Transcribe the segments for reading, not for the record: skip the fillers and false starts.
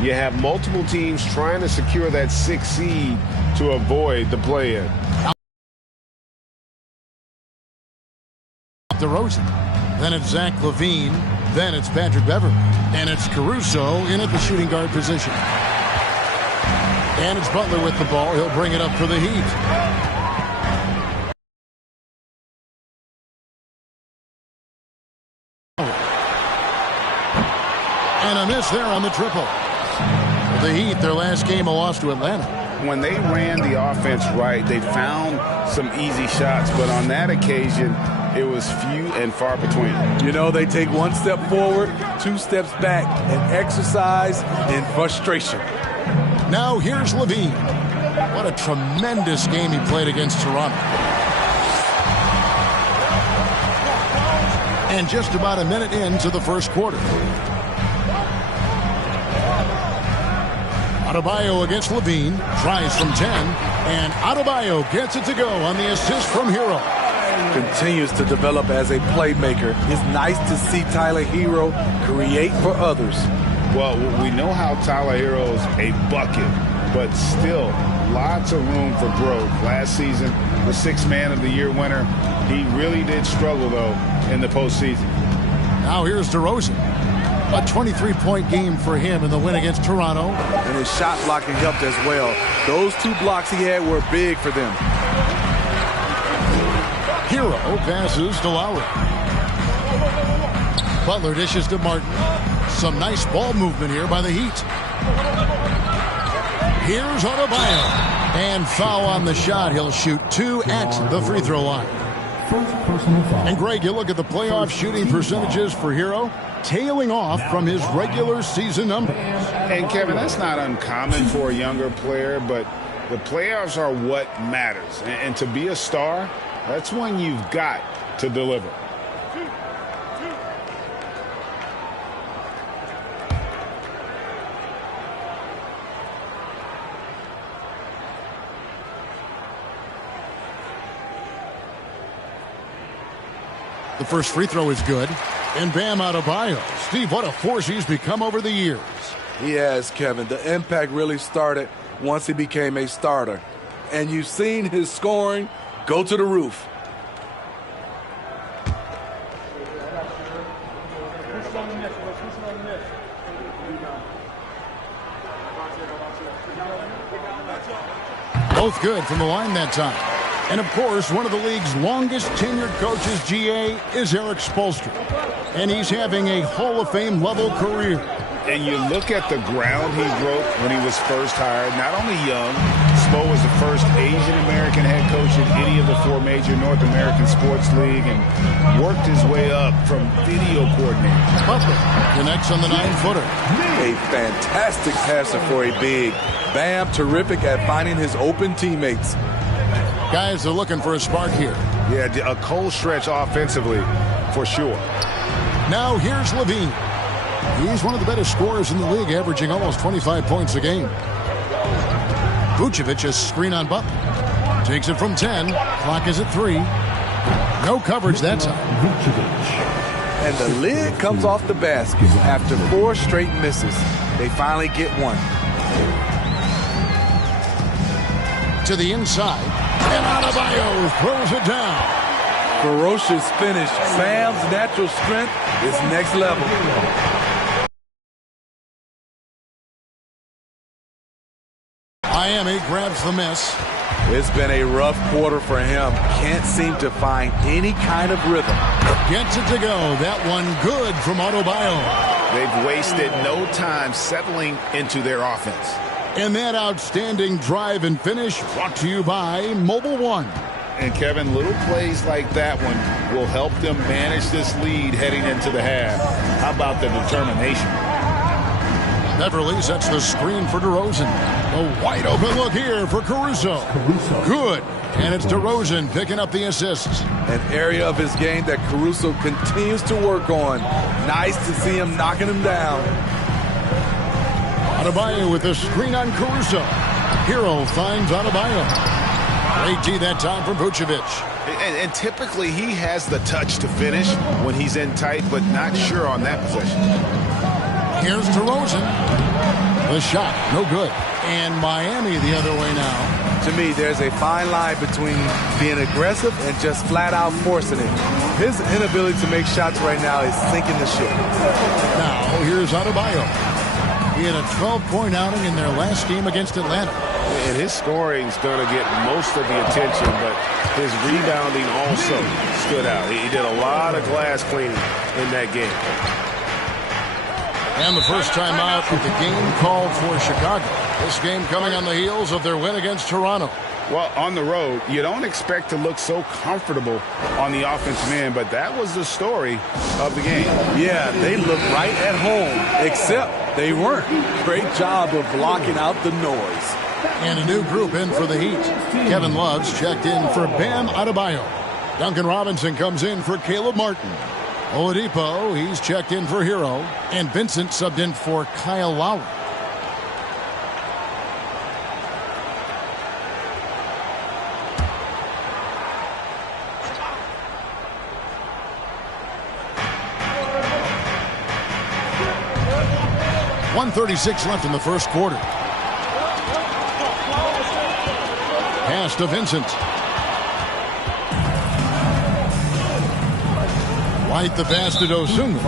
You have multiple teams trying to secure that 6th seed to avoid the play-in. DeRozan. Then it's Zach LaVine. Then it's Patrick Beverley. And it's Caruso in at the shooting guard position. And it's Butler with the ball. He'll bring it up for the Heat. And a miss there on the triple. The Heat, their last game, a loss to Atlanta. When they ran the offense right, they found some easy shots, but on that occasion, it was few and far between. You know, they take one step forward, 2 steps back, and exercise in frustration. Now here's LaVine. What a tremendous game he played against Toronto. And just about a minute into the first quarter. Adebayo against LaVine, tries from 10, and Adebayo gets it to go on the assist from Hero. Continues to develop as a playmaker. It's nice to see Tyler Hero create for others. Well, we know how Tyler Hero's a bucket, but still lots of room for growth. Last season, the 6th Man of the Year winner, he really did struggle, though, in the postseason. Now here's DeRozan. A 23-point game for him in the win against Toronto. And his shot blocking helped as well. Those 2 blocks he had were big for them. Hero passes to Lowry. Butler dishes to Martin. Some nice ball movement here by the Heat. Here's Adebayo. And foul on the shot. He'll shoot 2 at the free throw line. And Greg, you look at the playoff shooting percentages for Hero, tailing off from his regular season numbers. And Kevin, that's not uncommon for a younger player, but the playoffs are what matters. And to be a star, that's when you've got to deliver. The first free throw is good. And Bam Adebayo. Steve, what a force he's become over the years. He has, Kevin. The impact really started once he became a starter. And you've seen his scoring go to the roof. Both good from the line that time. And, of course, one of the league's longest-tenured coaches, GA, is Eric Spoelstra. And he's having a Hall of Fame-level career. And you look at the ground he broke when he was first hired. Not only young, Spo was the first Asian-American head coach in any of the 4 major North American sports league and worked his way up from video coordinator. Butler connects on the 9-footer. A fantastic passer for a big. Bam, terrific at finding his open teammates. Guys are looking for a spark here. Yeah, a cold stretch offensively, for sure. Now here's LaVine. He's one of the better scorers in the league, averaging almost 25 points a game. Vucevic, a screen on Butler. Takes it from 10. Clock is at 3. No coverage that time. And the lid comes off the basket after 4 straight misses. They finally get one. To the inside. And Adebayo throws it down. Ferocious finish. Bam's natural strength is next level. Miami grabs the miss. It's been a rough quarter for him. Can't seem to find any kind of rhythm. Gets it to go. That one good from Adebayo. They've wasted no time settling into their offense. And that outstanding drive and finish brought to you by Mobile One. And Kevin, little plays like that one will help them manage this lead heading into the half. How about the determination? Beverley sets the screen for DeRozan. A wide open look here for Caruso. Good. And it's DeRozan picking up the assists. An area of his game that Caruso continues to work on. Nice to see him knocking him down. Adebayo with the screen on Caruso. Hero finds Adebayo. Great D that time from Vucevic. And typically he has the touch to finish when he's in tight, but not sure on that possession. Here's DeRozan. The shot, no good. And Miami the other way now. To me, there's a fine line between being aggressive and just flat out forcing it. His inability to make shots right now is sinking the ship. Now, here's Adebayo. He had a 12-point outing in their last game against Atlanta. And his scoring's going to get most of the attention, but his rebounding also stood out. He did a lot of glass cleaning in that game. And the first time out of the game called for Chicago. This game coming on the heels of their win against Toronto. Well, on the road, you don't expect to look so comfortable on the offensive end, but that was the story of the game. Yeah, they looked right at home, except they weren't. Great job of blocking out the noise. And a new group in for the Heat. Kevin Love's checked in for Bam Adebayo. Duncan Robinson comes in for Caleb Martin. Oladipo, he's checked in for Hero. And Vincent subbed in for Kyle Lowry. .136 left in the first quarter. Pass to Vincent. White the pass to Dosunmu.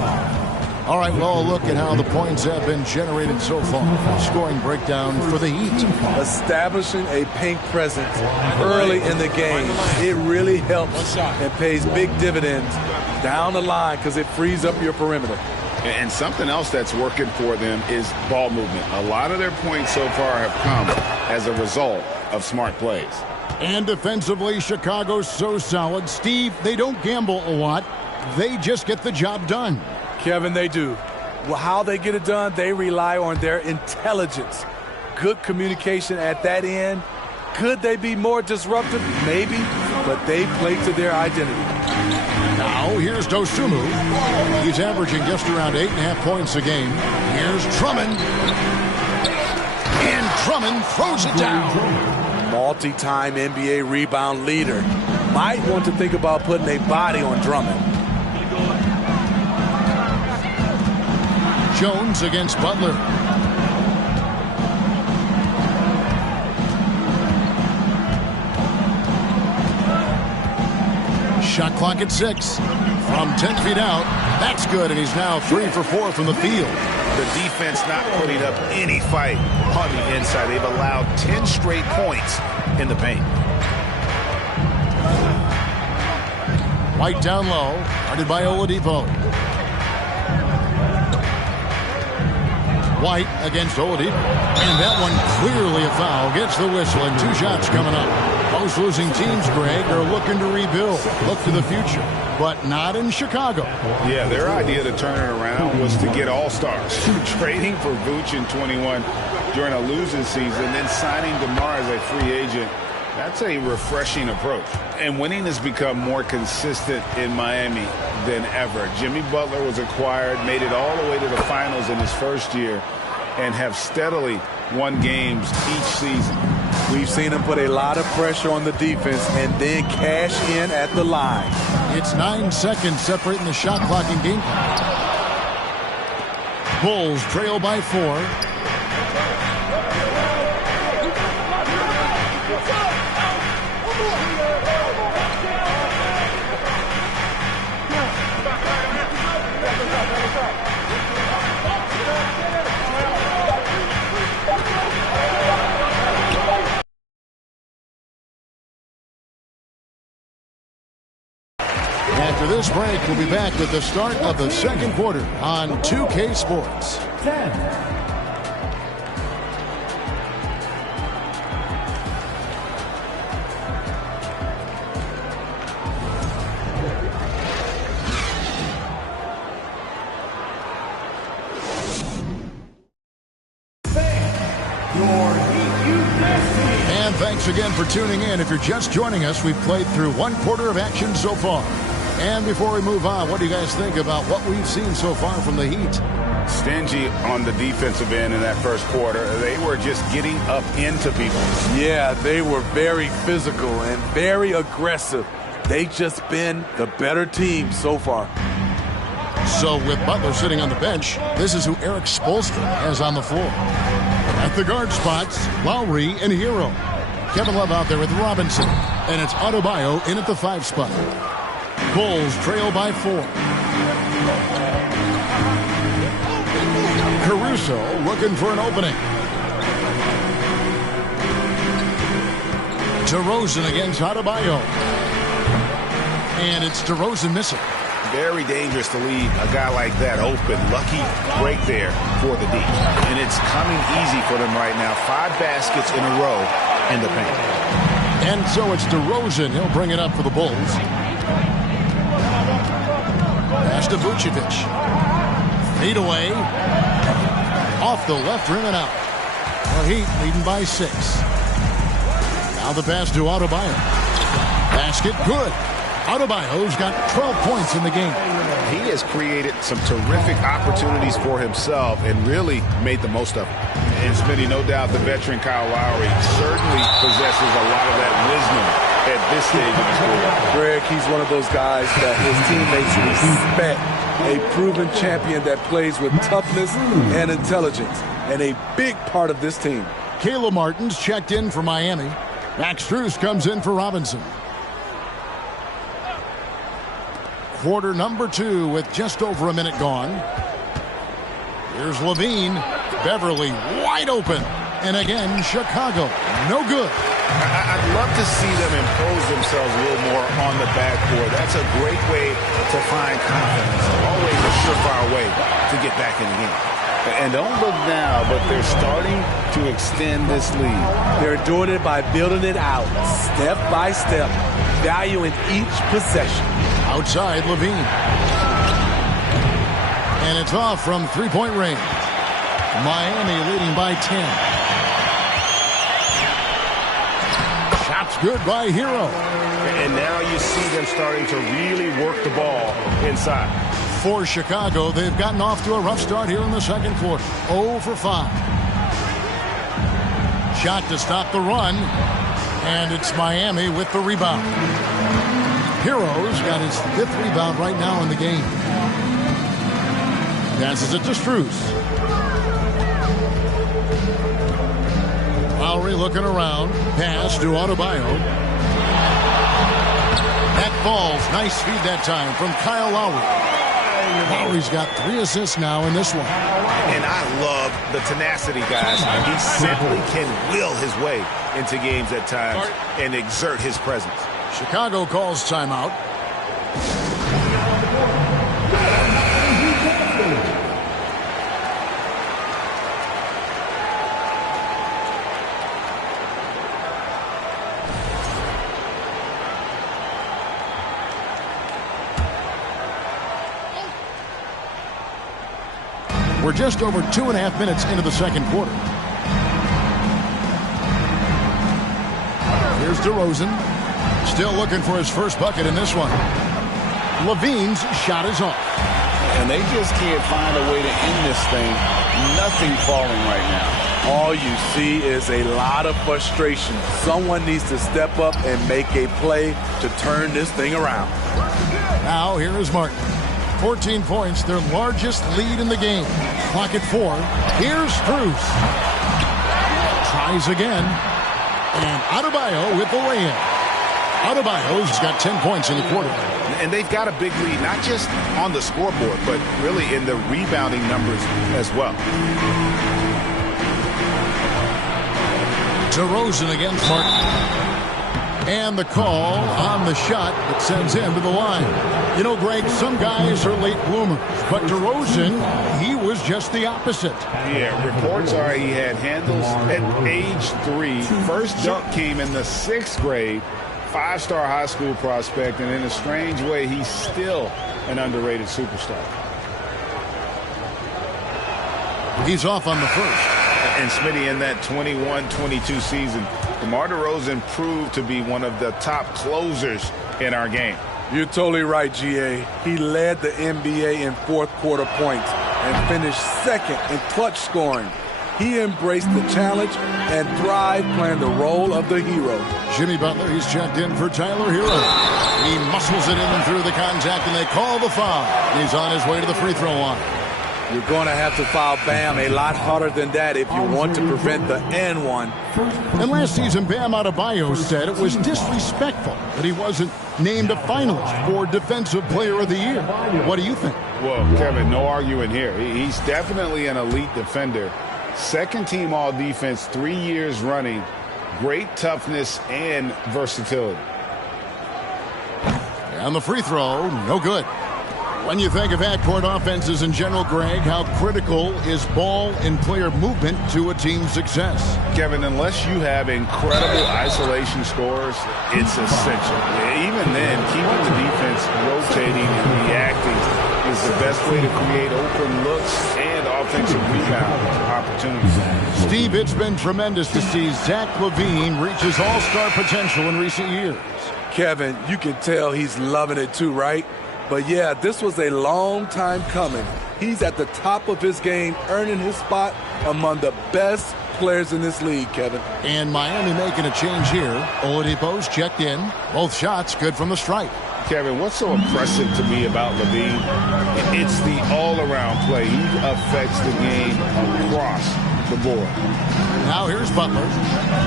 All right, well, look at how the points have been generated so far. Scoring breakdown for the Heat. Establishing a paint presence early in the game. It really helps and pays big dividends down the line because it frees up your perimeter. And something else that's working for them is ball movement. A lot of their points so far have come as a result of smart plays. And defensively, Chicago's so solid. Steve, they don't gamble a lot. They just get the job done. Kevin, they do. Well, how they get it done, they rely on their intelligence. Good communication at that end. Could they be more disruptive? Maybe, but they play to their identity. Now, here's Dosunmu. He's averaging just around 8.5 points a game. Here's Drummond. And Drummond throws it down. Multi-time NBA rebound leader. Might want to think about putting a body on Drummond. Jones against Butler. Shot clock at 6. From 10 feet out. That's good, and he's now 3 for 4 from the field. The defense not putting up any fight on the inside. They've allowed 10 straight points in the paint. White down low. Guarded by Oladipo. White against Oladipo. And that one clearly a foul. Gets the whistle, and 2 shots coming up. Most losing teams, Greg, are looking to rebuild. Look to the future. But not in Chicago. Yeah, their idea to turn it around was to get all-stars. Trading for Vooch in 21 during a losing season, then signing DeMar as a free agent. That's a refreshing approach. And winning has become more consistent in Miami than ever. Jimmy Butler was acquired, made it all the way to the finals in his first year, and have steadily won games each season. We've seen him put a lot of pressure on the defense and then cash in at the line. It's 9 seconds separating the shot clock and game clock. Bulls trail by 4. After this break, we'll be back with the start of the second quarter on 2K Sports. 10. And thanks again for tuning in. If you're just joining us, we've played through one quarter of action so far. And before we move on, what do you guys think about what we've seen so far from the Heat? Stingy on the defensive end in that first quarter. They were just getting up into people. Yeah, they were very physical and very aggressive. They've just been the better team so far. So with Butler sitting on the bench, this is who Eric Spoelstra has on the floor. At the guard spots, Lowry and Hero. Kevin Love out there with Robinson. And it's Adebayo in at the 5 spot. Bulls trail by 4. Caruso looking for an opening. DeRozan against Adebayo. And it's DeRozan missing. Very dangerous to leave a guy like that open. Lucky break there for the D. And it's coming easy for them right now. 5 baskets in a row in the paint. And so it's DeRozan. He'll bring it up for the Bulls. Pass to Vucevic. Fade away. Off the left rim and out. The Heat leading by 6. Now the pass to Adebayo. Basket good. Adebayo's got 12 points in the game. He has created some terrific opportunities for himself and really made the most of it. And Smitty, no doubt the veteran Kyle Lowry certainly possesses a lot of that wisdom at this stage of his career. Greg, he's one of those guys that his teammates respect. A proven champion that plays with toughness and intelligence. And a big part of this team. Caleb Martin's checked in for Miami. Max Strus comes in for Robinson. Quarter number 2 with just over a minute gone. Here's LaVine. Beverly wide open. And again, Chicago. No good. I'd love to see them impose themselves a little more on the backboard. That's a great way to find confidence. Always a surefire way to get back in the game. And don't look now, but they're starting to extend this lead. They're doing it by building it out, step by step, valuing each possession. Outside, LaVine. And it's off from three-point range. Miami leading by 10. Shots good by Hero. And now you see them starting to really work the ball inside. For Chicago, they've gotten off to a rough start here in the second quarter. 0 for 5. Shot to stop the run. And it's Miami with the rebound. Hero's got his 5th rebound right now in the game. Passes it to Strus. Lowry looking around. Pass to Adebayo. That falls. Nice feed that time from Kyle Lowry. Lowry's got 3 assists now in this one. And I love the tenacity, guys. He simply can will his way into games at times and exert his presence. Chicago calls timeout. We're just over 2.5 minutes into the second quarter. Here's DeRozan. Still looking for his first bucket in this one. LaVine's shot is off. And they just can't find a way to end this thing. Nothing falling right now. All you see is a lot of frustration. Someone needs to step up and make a play to turn this thing around. Now here is Martin. 14 points, their largest lead in the game. Clock at 4. Here's Strus. Tries again. And Adebayo with the lay-in. Adebayo's got 10 points in the quarter. And they've got a big lead, not just on the scoreboard, but really in the rebounding numbers as well. DeRozan against Martin. And the call on the shot that sends him to the line. You know, Greg, some guys are late bloomers, but DeRozan, he was just the opposite. Yeah, reports are he had handles at age 3. First dunk came in the 6th grade. 5-star high school prospect, and in a strange way, he's still an underrated superstar. He's off on the first. And Smitty, in that 21-22 season, DeMar DeRozan proved to be one of the top closers in our game. You're totally right, GA. He led the NBA in fourth quarter points and finished second in clutch scoring. He embraced the challenge and thrived playing the role of the hero. Jimmy Butler, he's checked in for Tyler Hero. He muscles it in and through the contact, and they call the foul. He's on his way to the free throw line. You're going to have to foul Bam a lot harder than that if you want to prevent the and one. And last season, Bam Adebayo said it was disrespectful that he wasn't named a finalist for Defensive Player of the Year. What do you think? Well, Kevin, no arguing here. He's definitely an elite defender. Second team all defense 3 years running. Great toughness and versatility. And the free throw, no good. When you think of half-court offenses in general, Greg, how critical is ball and player movement to a team's success? Kevin, unless you have incredible isolation scores, it's essential. Even then, keeping the defense rotating and reacting is the best way to create open looks and offensive rebound opportunities. Steve, it's been tremendous to see Zach LaVine reach his all-star potential in recent years. Kevin, you can tell he's loving it too, right? But yeah, this was a long time coming. He's at the top of his game, earning his spot among the best players in this league, Kevin. And Miami making a change here. Oladipo's checked in. Both shots good from the stripe. Kevin, what's so impressive to me about LaVine? It's the all-around play. He affects the game across the board. Now here's Butler.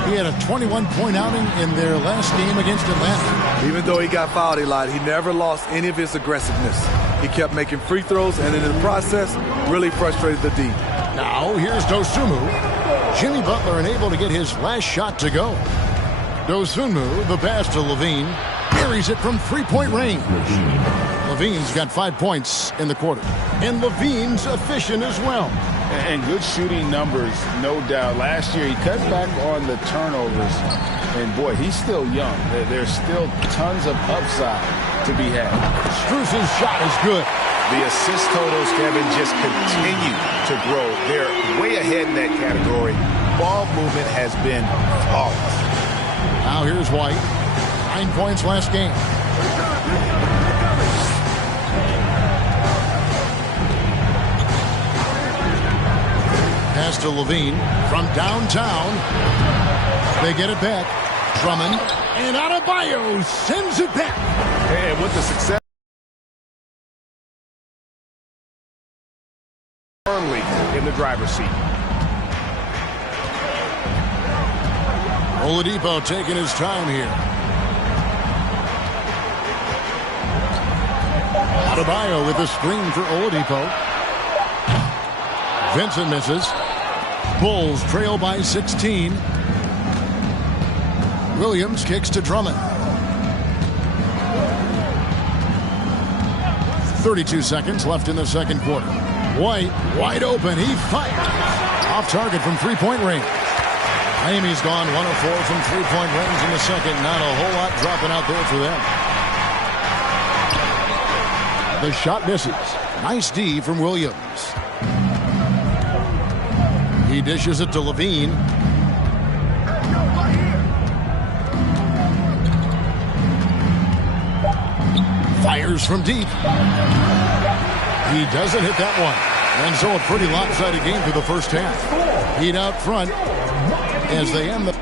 He had a 21-point outing in their last game against Atlanta. Even though he got fouled a lot, he never lost any of his aggressiveness. He kept making free throws, and in the process, really frustrated the D. Now here's Dosunmu. Jimmy Butler unable to get his last shot to go. Dosunmu, the pass to LaVine, buries it from three-point range. LaVine's got 5 points in the quarter. And LaVine's efficient as well. And good shooting numbers, no doubt. Last year, he cut back on the turnovers. And, boy, he's still young. There's still tons of upside to be had. Strus's shot is good. The assist totals, Kevin, just continue to grow. They're way ahead in that category. Ball movement has been flawless. Now here's White. 9 points last game. Pass to LaVine from downtown. They get it back. Drummond and Adebayo sends it back. And with the success firmly in the driver's seat. Oladipo taking his time here. Adebayo with the screen for Oladipo. Vincent misses. Bulls trail by 16. Williams kicks to Drummond. 32 seconds left in the second quarter. White wide open. He fires. Off target from three-point range. Miami's gone 1 of 4 from three-point range in the second. Not a whole lot dropping out there for them. The shot misses. Nice D from Williams. He dishes it to LaVine. Fires from deep. He doesn't hit that one. And so a pretty lopsided game for the first half. Heat out front as they end the...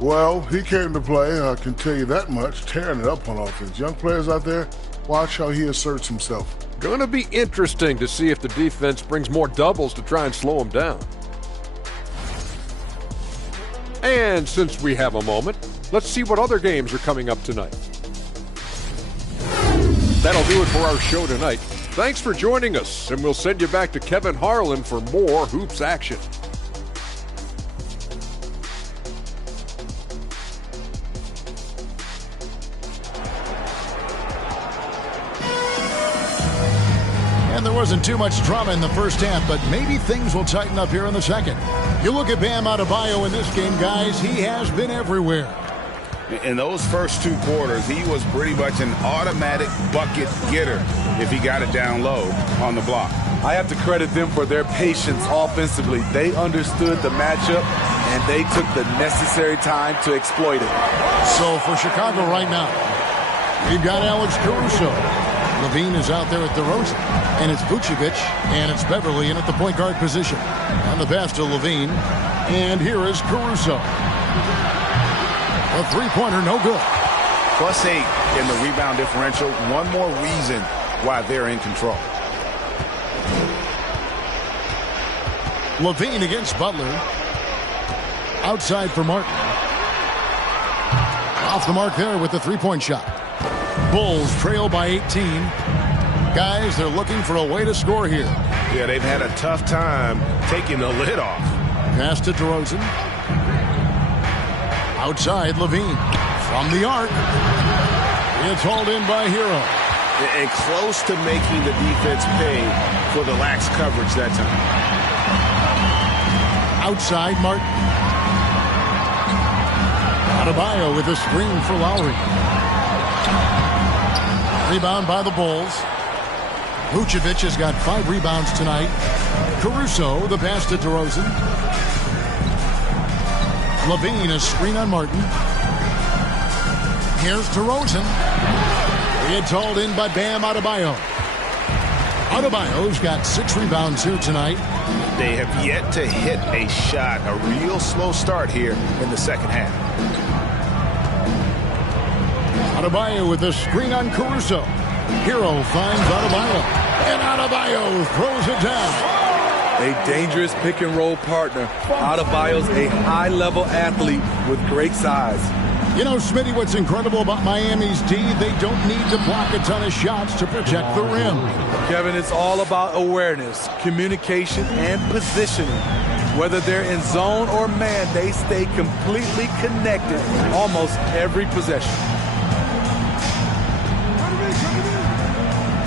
Well, he came to play, I can tell you that much, tearing it up on offense. Young players out there, watch how he asserts himself. Going to be interesting to see if the defense brings more doubles to try and slow him down. And since we have a moment, let's see what other games are coming up tonight. That'll do it for our show tonight. Thanks for joining us, and we'll send you back to Kevin Harlan for more hoops action. And there wasn't too much drama in the first half, but maybe things will tighten up here in the second. You look at Bam Adebayo in this game, guys, he has been everywhere. In those first 2 quarters, he was pretty much an automatic bucket getter if he got it down low on the block. I have to credit them for their patience offensively. They understood the matchup, and they took the necessary time to exploit it. So for Chicago right now, we've got Alex Caruso. LaVine is out there at DeRozan, and it's Vucevic, and it's Beverly in at the point guard position. On the pass to LaVine, and here is Caruso. A three-pointer, no good. +8 in the rebound differential. One more reason why they're in control. Levine against Butler. Outside for Martin. Off the mark there with the three-point shot. Bulls trail by 18. Guys, they're looking for a way to score here. Yeah, they've had a tough time taking the lid off. Pass to DeRozan. Outside, Levine. From the arc. It's hauled in by Hero. And close to making the defense pay for the lax coverage that time. Outside, Martin. Adebayo with a screen for Lowry. Rebound by the Bulls. Vucevic has got 5 rebounds tonight. Caruso, the pass to DeRozan. Levine, a screen on Martin. Here's DeRozan. It's hauled in by Bam Adebayo. Adebayo's got 6 rebounds here tonight. They have yet to hit a shot, a real slow start here in the second half. Adebayo with a screen on Caruso. Hero finds Adebayo. And Adebayo throws it down. A dangerous pick-and-roll partner. Adebayo's a high-level athlete with great size. You know, Smitty, what's incredible about Miami's D, they don't need to block a ton of shots to protect the rim. Kevin, it's all about awareness, communication, and positioning. Whether they're in zone or man, they stay completely connected almost every possession.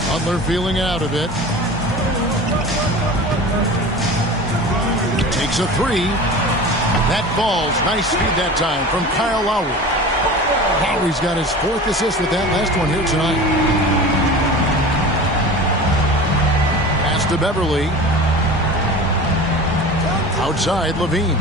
Butler feeling out of it. Takes a 3. That falls. Nice speed that time from Kyle Lowry. Lowry's got his 4th assist with that last one here tonight. Pass to Beverly. Outside, Levine.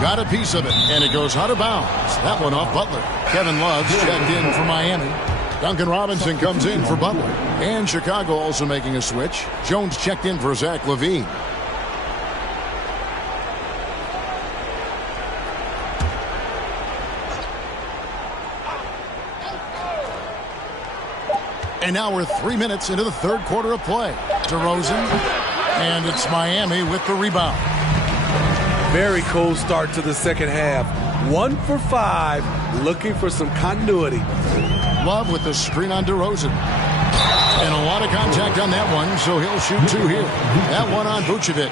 Got a piece of it, and it goes out of bounds. That one off Butler. Kevin Love's checked in for Miami. Duncan Robinson comes in for Butler. And Chicago also making a switch. Jones checked in for Zach LaVine. And now we're 3 minutes into the third quarter of play. DeRozan, and it's Miami with the rebound. Very cold start to the second half. 1 for 5, looking for some continuity. Love with the screen on DeRozan. And a lot of contact on that one, so he'll shoot 2 here. That one on Vucevic.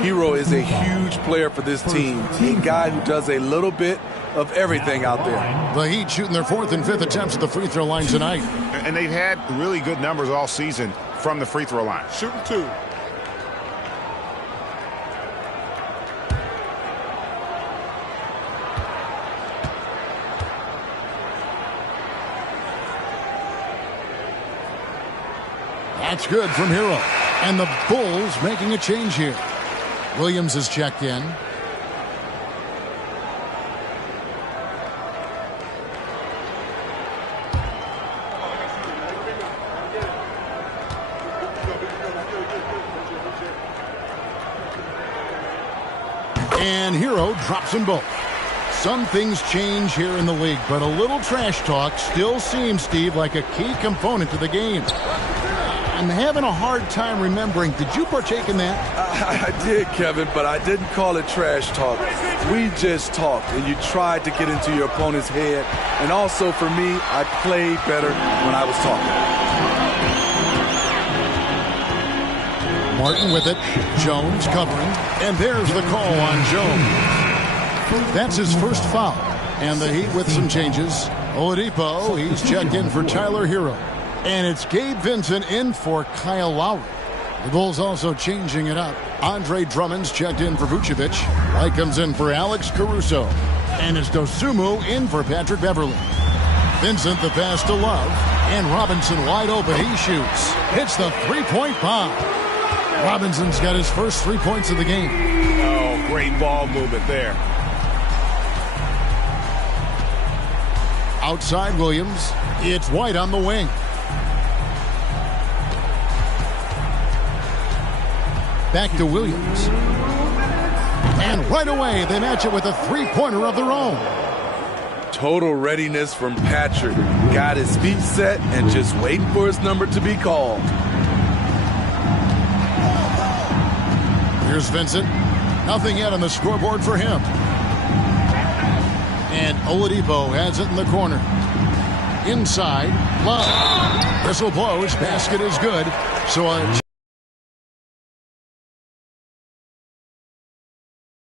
Hero is a huge player for this team. A guy who does a little bit of everything out there. The Heat shooting their 4th and 5th attempts at the free throw line tonight. And they've had really good numbers all season from the free throw line. Shooting 2. That's good from Hero. And the Bulls making a change here. Williams is checked in. And Hero drops them both. Some things change here in the league, but a little trash talk still seems, Steve, like a key component to the game. I'm having a hard time remembering. Did you partake in that? I did, Kevin, but I didn't call it trash talk. We just talked, and you tried to get into your opponent's head. And also, for me, I played better when I was talking. Martin with it. Jones covering. And there's the call on Jones. That's his first foul. And the Heat with some changes. Oladipo, he's checked in for Tyler Hero. And it's Gabe Vincent in for Kyle Lowry. The Bulls also changing it up. Andre Drummond's checked in for Vucevic. White comes in for Alex Caruso. And it's Dosunmu in for Patrick Beverly. Vincent the pass to Love. And Robinson wide open. He shoots. Hits the three-point bomb. Robinson's got his first 3 points of the game. Oh, great ball movement there. Outside Williams. It's White on the wing. Back to Williams. And right away, they match it with a three-pointer of their own. Total readiness from Patrick. Got his feet set and just waiting for his number to be called. Here's Vincent. Nothing yet on the scoreboard for him. And Oladipo has it in the corner. Inside, Love. Whistle blows. Basket is good. So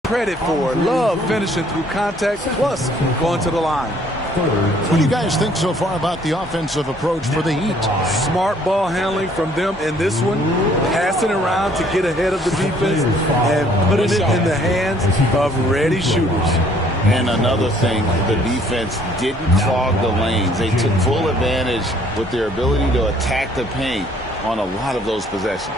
credit for Love finishing through contact, plus going to the line. What do you guys think so far about the offensive approach for the Heat? Smart ball handling from them in this one, passing around to get ahead of the defense and putting it in the hands of ready shooters. And another thing, the defense didn't clog the lanes. They took full advantage with their ability to attack the paint on a lot of those possessions.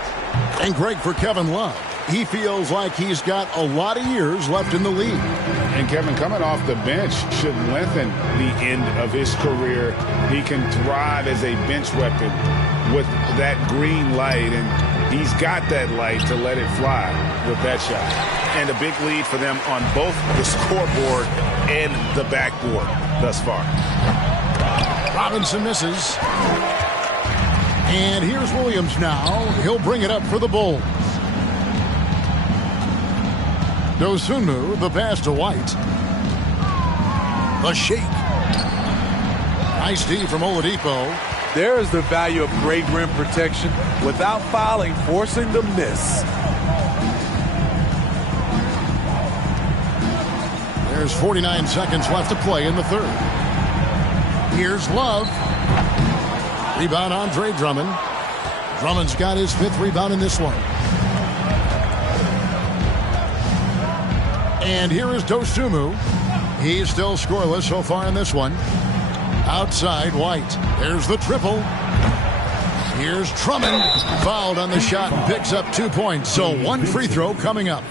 And great for Kevin Love. He feels like he's got a lot of years left in the league. And Kevin, coming off the bench should lengthen the end of his career. He can thrive as a bench weapon with that green light, and he's got that light to let it fly with that shot. And a big lead for them on both the scoreboard and the backboard thus far. Robinson misses. And here's Williams now. He'll bring it up for the Bulls. Dosunmu, the pass to White. The shake. Nice D from Oladipo. There is the value of great rim protection without fouling, forcing the miss. There's 49 seconds left to play in the third. Here's Love. Rebound, Andre Drummond. Drummond's got his 5th rebound in this one. And here is Dosunmu. He's still scoreless so far in this one. Outside, White. There's the triple. Here's Drummond. Fouled on the shot and picks up 2 points. So 1 free throw coming up.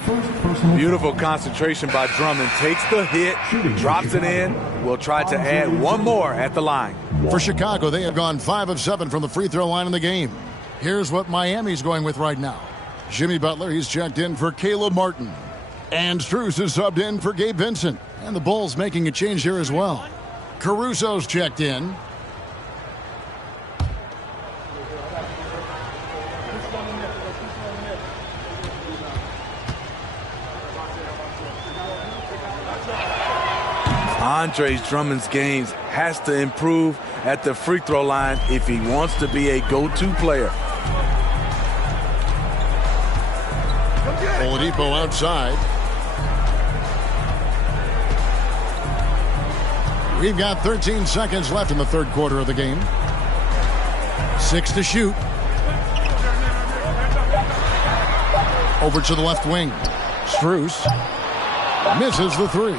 Beautiful concentration by Drummond. Takes the hit, drops it in. Will try to add 1 more at the line. For Chicago, they have gone 5 of 7 from the free throw line in the game. Here's what Miami's going with right now. Jimmy Butler, he's checked in for Caleb Martin. And Strus is subbed in for Gabe Vincent. And the Bulls making a change here as well. Caruso's checked in. Andre Drummond's games has to improve at the free throw line if he wants to be a go-to player. Oladipo outside. We've got 13 seconds left in the third quarter of the game. 6 to shoot. Over to the left wing. Strus misses the 3.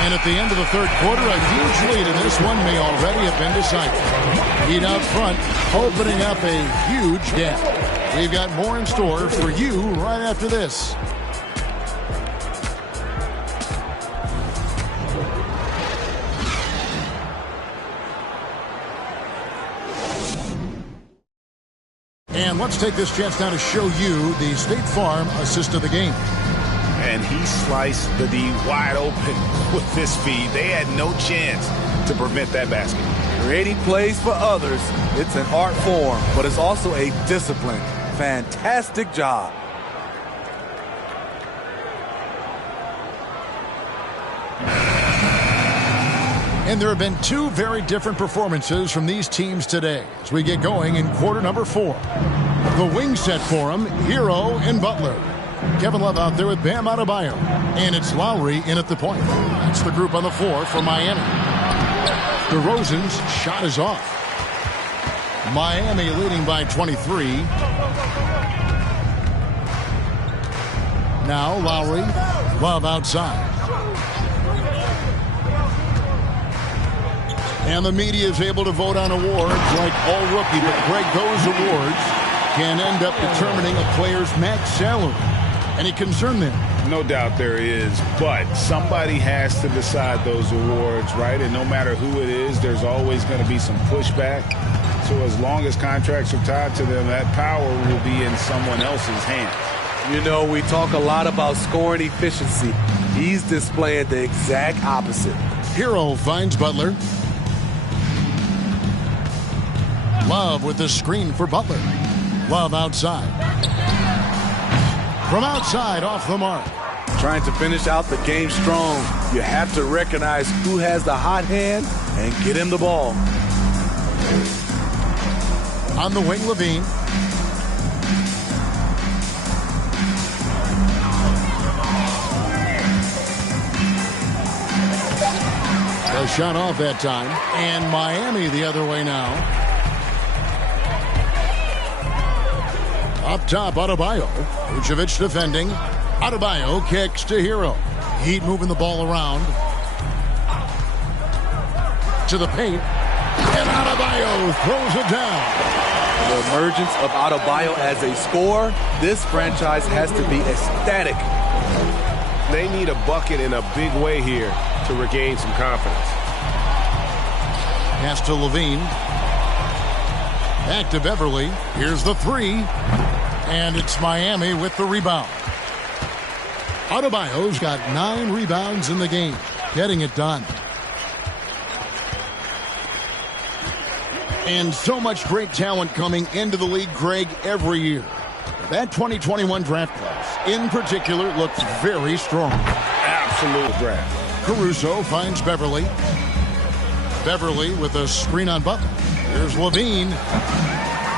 And at the end of the third quarter, a huge lead in this one may already have been decided. Heat out front, opening up a huge gap. We've got more in store for you right after this. And let's take this chance now to show you the State Farm assist of the game. And he sliced the D wide open with this feed. They had no chance to prevent that basket. Creating plays for others, it's an art form, but it's also a discipline. Fantastic job. And there have been 2 very different performances from these teams today as we get going in quarter number 4. The wing set for them, Hero and Butler. Kevin Love out there with Bam Adebayo. And it's Lowry in at the point. That's the group on the floor for Miami. DeRozan's shot is off. Miami leading by 23. Now Lowry. Love outside. And the media is able to vote on awards like all rookie. But Greg, those awards can end up determining a player's max salary. Any concern there? No doubt there is, but somebody has to decide those awards, right? And no matter who it is, there's always going to be some pushback. So as long as contracts are tied to them, that power will be in someone else's hands. You know, we talk a lot about scoring efficiency. He's displaying the exact opposite. Hero finds Butler. Love with the screen for Butler. Love outside. From outside, off the mark. Trying to finish out the game strong, you have to recognize who has the hot hand and get him the ball. On the wing, Levine. A shot off that time. And Miami the other way now. Up top, Adebayo. Vucevic defending. Adebayo kicks to Hero. Heat moving the ball around. To the paint. And Adebayo throws it down. The emergence of Adebayo as a scorer, this franchise has to be ecstatic. They need a bucket in a big way here to regain some confidence. Pass to Levine. Back to Beverly. Here's the three. And it's Miami with the rebound. Adebayo's got 9 rebounds in the game. Getting it done. And so much great talent coming into the league, Greg, every year. That 2021 draft class, in particular, looks very strong. Absolute draft. Caruso finds Beverly. Beverly with a screen on Butler. Here's Levine.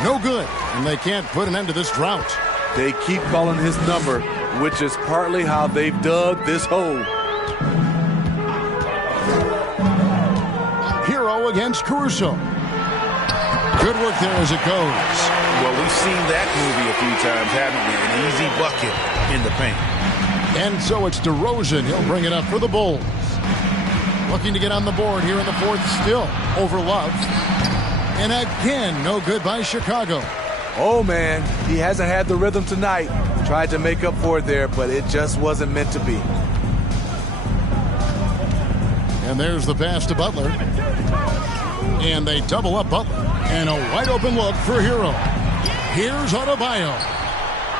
No good, and they can't put an end to this drought. They keep calling his number, which is partly how they've dug this hole. Hero against Caruso. Good work there as it goes. Well, we've seen that movie a few times, haven't we? An easy bucket in the paint. And so it's DeRozan. He'll bring it up for the Bulls. Looking to get on the board here in the fourth still over Love. And again, no good by Chicago. Oh, man, he hasn't had the rhythm tonight. Tried to make up for it there, but it just wasn't meant to be. And there's the pass to Butler. And they double up Butler. And a wide open look for Hero. Here's Adebayo.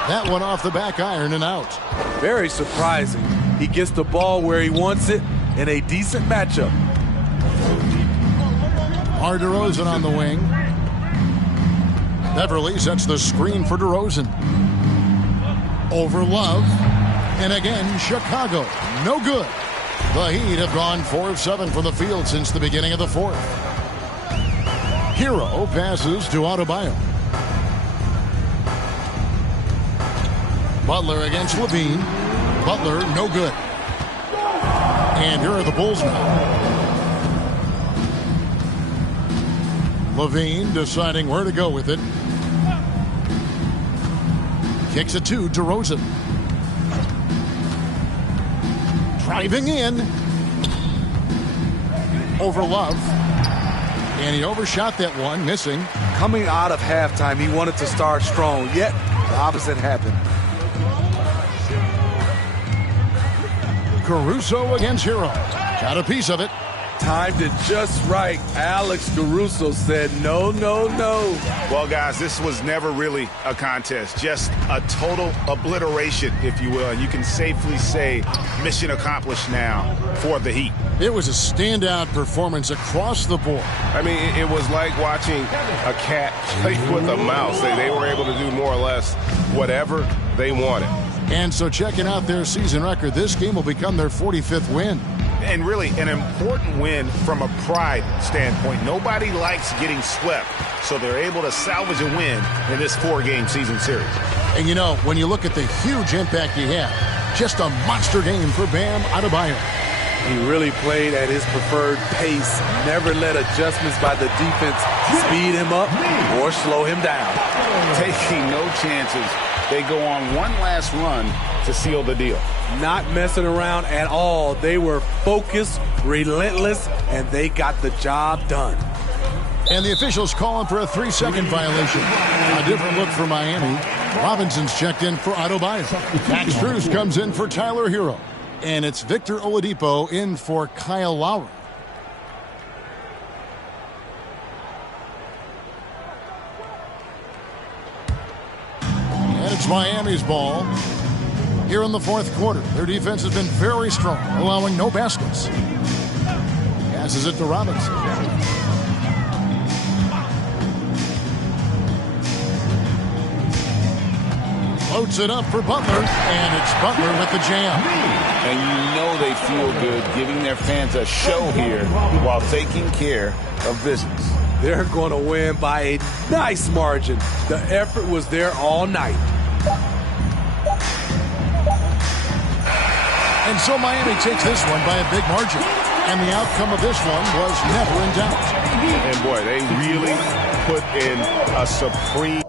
That one off the back iron and out. Very surprising. He gets the ball where he wants it in a decent matchup. DeRozan on the wing. Beverly sets the screen for DeRozan. Over Love. And again, Chicago. No good. The Heat have gone 4 of 7 from the field since the beginning of the fourth. Hero passes to Adebayo. Butler against Levine. Butler, no good. And here are the Bulls now. Levine deciding where to go with it. Kicks it to DeRozan. Driving in. Over Love. And he overshot that one, missing. Coming out of halftime, he wanted to start strong, yet the opposite happened. Caruso against Hero. Got a piece of it. Timed it just right. Alex Caruso said no, no, no. Well, guys, this was never really a contest. Just a total obliteration, if you will. And you can safely say mission accomplished now for the Heat. It was a standout performance across the board. I mean, it was like watching a cat play with a mouse. They were able to do more or less whatever they wanted. And so checking out their season record, this game will become their 45th win. And really an important win from a pride standpoint. Nobody likes getting swept, so they're able to salvage a win in this 4-game season series. And you know, when you look at the huge impact he had, just a monster game for Bam Adebayo. He really played at his preferred pace, never let adjustments by the defense speed him up or slow him down. Taking no chances. They go on one last run to seal the deal. Not messing around at all. They were focused, relentless, and they got the job done. And the officials calling for a 3-second violation. A different look for Miami. Robinson's checked in for Adebayo. Max Strus comes in for Tyler Hero. And it's Victor Oladipo in for Kyle Lowry. And it's Miami's ball. here in the fourth quarter. Their defense has been very strong, allowing no baskets. Passes it to Robinson. Floats it up for Butler, and it's Butler with the jam. And you know they feel good giving their fans a show here while taking care of business. They're going to win by a nice margin. The effort was there all night. And so Miami takes this one by a big margin. And the outcome of this one was never in doubt. And boy, they really put in a supreme